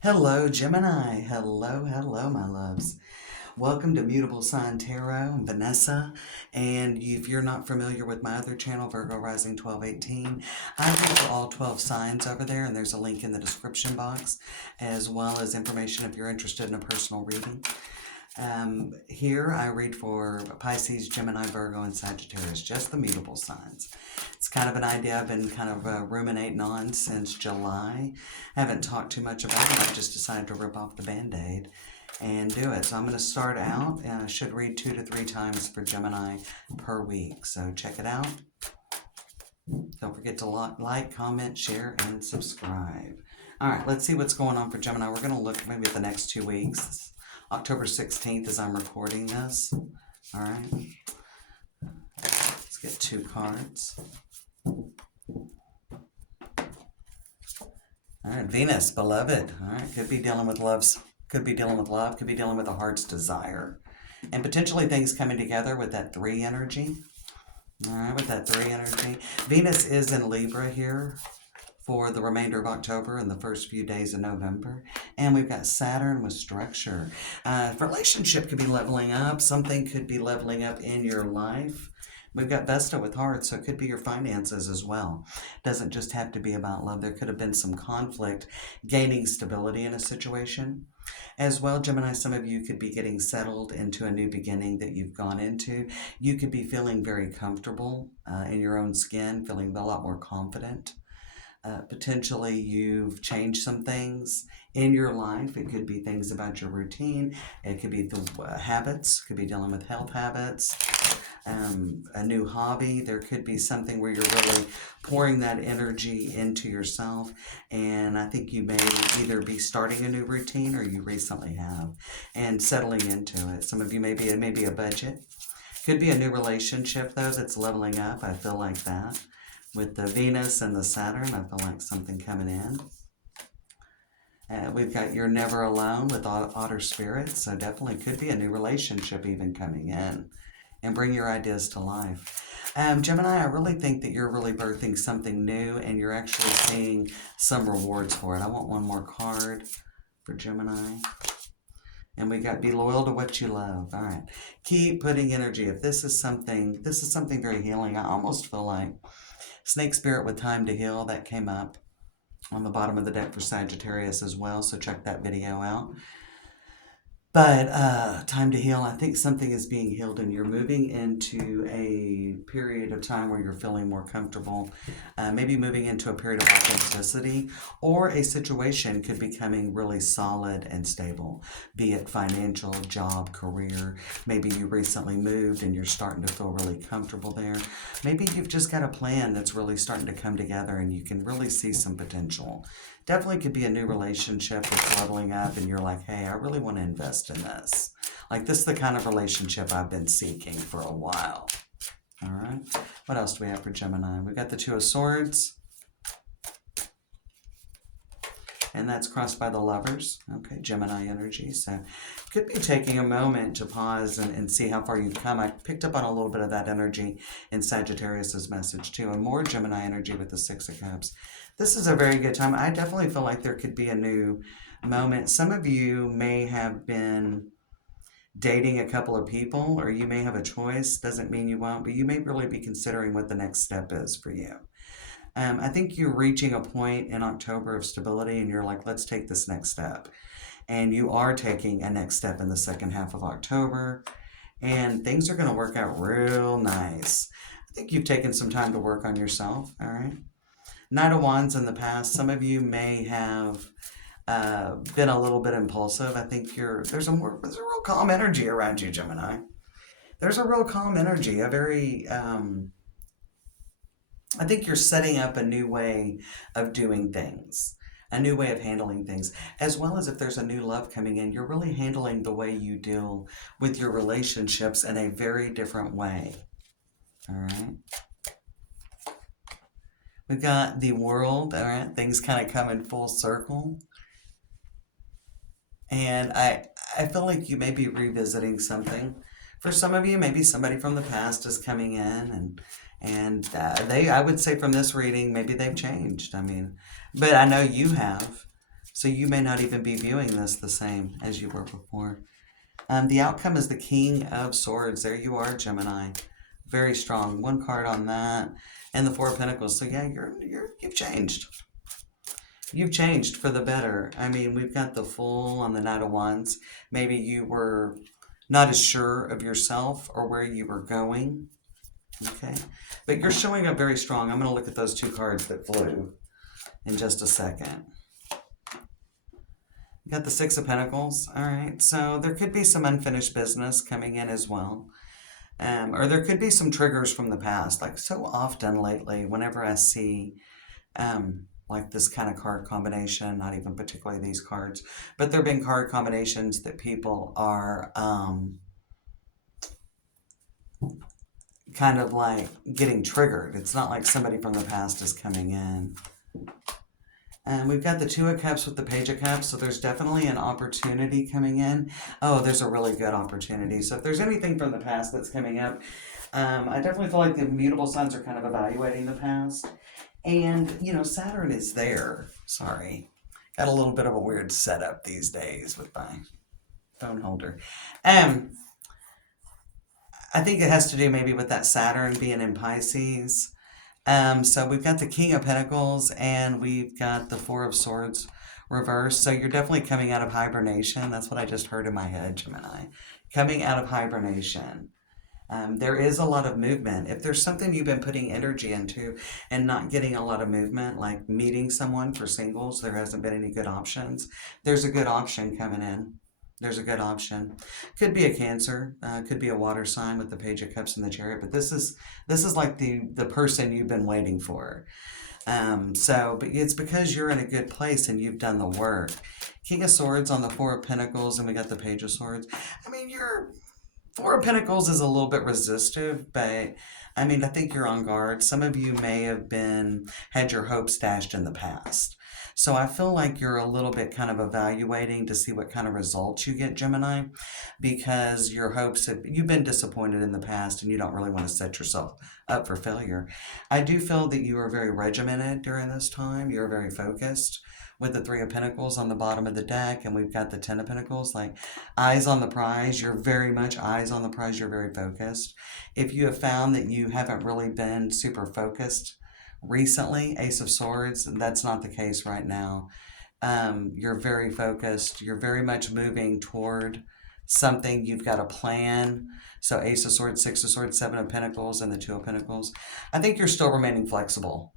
Hello, Gemini. Hello, my loves. Welcome to Mutable Sign Tarot. I'm Vanessa. And if you're not familiar with my other channel, Virgo Rising 1218, I read for all 12 signs over there, and there's a link in the description box, as well as information if you're interested in a personal reading. Here I read for Pisces, Gemini, Virgo, and Sagittarius, just the mutable signs. It's kind of an idea I've been kind of ruminating on since July. I haven't talked too much about it. I've just decided to rip off the Band-Aid and do it. So I'm going to start out, and I should read 2 to 3 times for Gemini per week. So check it out. Don't forget to like, comment, share, and subscribe. All right, let's see what's going on for Gemini. We're going to look maybe at the next 2 weeks. October 16th as I'm recording this. All right. Let's get 2 cards. All right, Venus, beloved. All right, could be dealing with love, could be dealing with a heart's desire. And potentially things coming together with that 3 energy. All right, with that 3 energy. Venus is in Libra here for the remainder of October and the first few days of November. And we've got Saturn with structure. Relationship could be leveling up. Something could be leveling up in your life. We've got Vesta with hearts, so it could be your finances as well. Doesn't just have to be about love. There could have been some conflict, gaining stability in a situation. As well, Gemini, some of you could be getting settled into a new beginning that you've gone into. You could be feeling very comfortable in your own skin, feeling a lot more confident. Potentially you've changed some things in your life. It could be things about your routine. It could be the habits, could be dealing with health habits, a new hobby. There could be something where you're really pouring that energy into yourself. And I think you may either be starting a new routine or you recently have and settling into it. Some of you maybe a budget. Could be a new relationship though that's leveling up. I feel like that. With the Venus and the Saturn, I feel like something coming in. We've got You're Never Alone with Otter Spirits, so definitely could be a new relationship even coming in. And bring your ideas to life. Gemini, I really think that you're really birthing something new and you're actually seeing some rewards for it. I want one more card for Gemini. And we got Be Loyal to What You Love. All right. Keep putting energy. If this is something very healing. I almost feel like Snake Spirit with Time to Heal, that came up on the bottom of the deck for Sagittarius as well, so check that video out. But Time to Heal, I think something is being healed and you're moving into a period of time where you're feeling more comfortable, maybe moving into a period of authenticity, or a situation could be becoming really solid and stable, be it financial, job, career. Maybe you recently moved and you're starting to feel really comfortable there. Maybe you've just got a plan that's really starting to come together and you can really see some potential. Definitely could be a new relationship that's leveling up and you're like, hey, I really want to invest in this. Like, this is the kind of relationship I've been seeking for a while. All right. What else do we have for Gemini? We've got the Two of Swords. And that's crossed by the Lovers. Okay, Gemini energy. So could be taking a moment to pause and see how far you've come. I picked up on a little bit of that energy in Sagittarius's message too. And more Gemini energy with the Six of Cups. This is a very good time. I definitely feel like there could be a new moment. Some of you may have been dating a couple of people, or you may have a choice. Doesn't mean you won't, but you may really be considering what the next step is for you. I think you're reaching a point in October of stability and you're like, let's take this next step. And you are taking a next step in the second half of October. And things are going to work out real nice. I think you've taken some time to work on yourself, all right? Knight of Wands in the past, some of you may have been a little bit impulsive. I think there's a real calm energy around you, Gemini. There's a real calm energy, a very... I think you're setting up a new way of doing things, a new way of handling things, as well as if there's a new love coming in, you're really handling the way you deal with your relationships in a very different way. All right. We've got the World, all right, things kind of come in full circle. And I feel like you may be revisiting something. For some of you, maybe somebody from the past is coming in and I would say from this reading, maybe they've changed. I mean, but I know you have. So you may not even be viewing this the same as you were before. The outcome is the King of Swords. There you are, Gemini. Very strong. One card on that, and the Four of Pentacles. So yeah, you've changed. You've changed for the better. I mean, we've got the Fool on the Knight of Wands. Maybe you were not as sure of yourself or where you were going. Okay, but you're showing up very strong. I'm going to look at those two cards that flew in just a second. You got the Six of Pentacles. All right, so there could be some unfinished business coming in as well. Or there could be some triggers from the past. Like so often lately, whenever I see like this kind of card combination, not even particularly these cards, but there have been card combinations that people are kind of like getting triggered. It's not like somebody from the past is coming in. And we've got the Two of Cups with the Page of Cups, so there's definitely an opportunity coming in. Oh, there's a really good opportunity. So if there's anything from the past that's coming up, I definitely feel like the mutable signs are kind of evaluating the past. And, you know, Saturn is there. Sorry. Got a little bit of a weird setup these days with my phone holder. I think it has to do maybe with that Saturn being in Pisces. So we've got the King of Pentacles and we've got the Four of Swords reversed. So you're definitely coming out of hibernation. That's what I just heard in my head, Gemini. Coming out of hibernation. There is a lot of movement. If there's something you've been putting energy into and not getting a lot of movement, like meeting someone for singles, there hasn't been any good options. There's a good option coming in. There's a good option. Could be a Cancer, could be a water sign with the Page of Cups and the Chariot, but this is like the person you've been waiting for. But it's because you're in a good place and you've done the work. King of Swords on the Four of Pentacles, and we got the Page of Swords. I mean, your Four of Pentacles is a little bit resistive, but I mean, I think you're on guard. Some of you may have had your hopes dashed in the past. So I feel like you're a little bit kind of evaluating to see what kind of results you get, Gemini, because you've been disappointed in the past and you don't really want to set yourself up for failure. I do feel that you are very regimented during this time. You're very focused with the Three of Pentacles on the bottom of the deck, and we've got the Ten of Pentacles, like eyes on the prize. You're very much eyes on the prize. You're very focused. If you have found that you haven't really been super focused recently, Ace of Swords, that's not the case right now. You're very focused. You're very much moving toward something. You've got a plan. So Ace of Swords, Six of Swords, Seven of Pentacles, and the Two of Pentacles. I think you're still remaining flexible.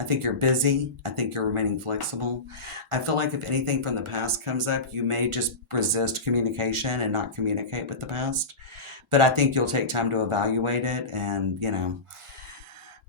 I think you're busy. I think you're remaining flexible. I feel like if anything from the past comes up, you may just resist communication and not communicate with the past. But I think you'll take time to evaluate it and, you know,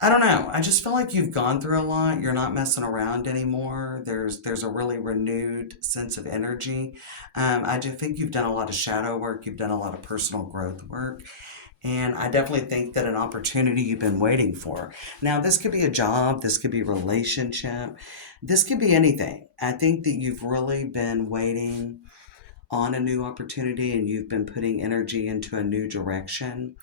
I don't know. I just feel like you've gone through a lot. You're not messing around anymore. There's a really renewed sense of energy. I just think you've done a lot of shadow work. You've done a lot of personal growth work. And I definitely think that an opportunity you've been waiting for. Now, this could be a job. This could be a relationship. This could be anything. I think that you've really been waiting on a new opportunity and you've been putting energy into a new direction.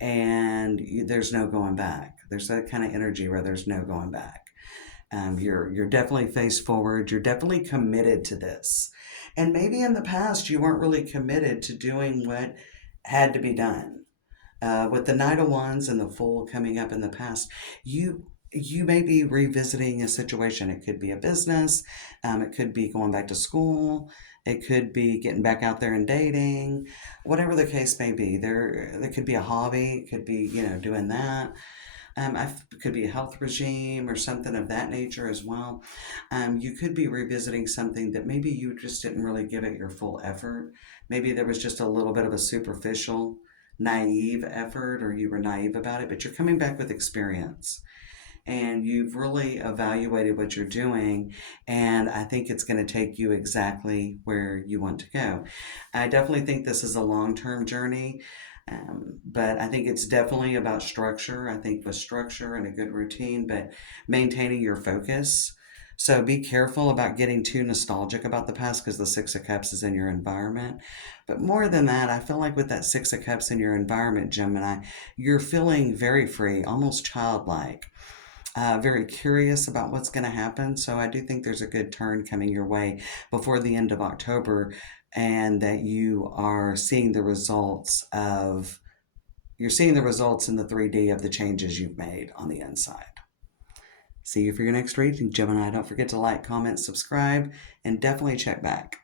And there's no going back. There's that kind of energy where there's no going back. You're definitely face forward. You're definitely committed to this. And maybe in the past you weren't really committed to doing what had to be done. With the Knight of Wands and the Fool coming up in the past, you may be revisiting a situation. It could be a business. It could be going back to school. It could be getting back out there and dating. Whatever the case may be, there could be a hobby. It could be, you know, doing that. It could be a health regime or something of that nature as well. You could be revisiting something that maybe you just didn't really give it your full effort. Maybe there was just a little bit of a superficial, naive effort, or you were naive about it, but you're coming back with experience. And you've really evaluated what you're doing, and I think it's going to take you exactly where you want to go. I definitely think this is a long-term journey, but I think it's definitely about structure. I think with structure and a good routine, but maintaining your focus. So be careful about getting too nostalgic about the past because the Six of Cups is in your environment. But more than that, I feel like with that Six of Cups in your environment, Gemini, you're feeling very free, almost childlike. very curious about what's going to happen. So I do think there's a good turn coming your way before the end of October, and that you are seeing the results of you're seeing the results in the 3D of the changes you've made on the inside. See you for your next reading, Gemini. Don't forget to like, comment, subscribe, and definitely check back.